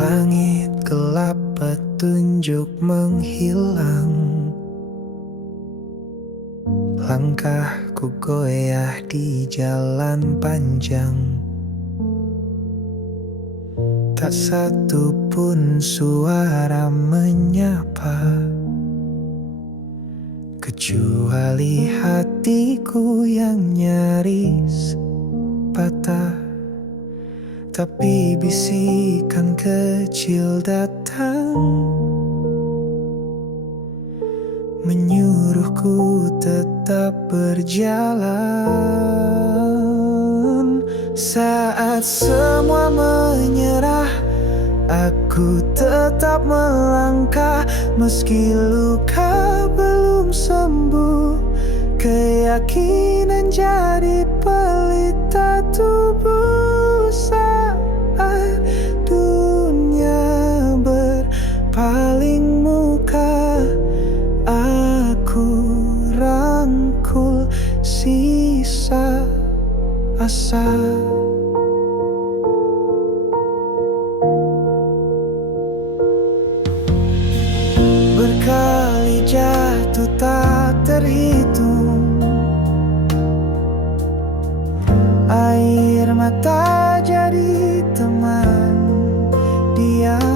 Langit gelap, petunjuk menghilang. Langkahku goyah di jalan panjang. Tak satu pun suara menyapa, kecuali hatiku yang nyaris patah. Tapi bisikan kecil datang, menyuruhku tetap berjalan. Saat semua menyerah, aku tetap melangkah. Meski luka belum sembuh, keyakinan jadi pelita tubuh. Saat dunia berpaling muka, aku rangkul sisa asa. Berkali jatuh tak terhitung, air mata jadi teman diam.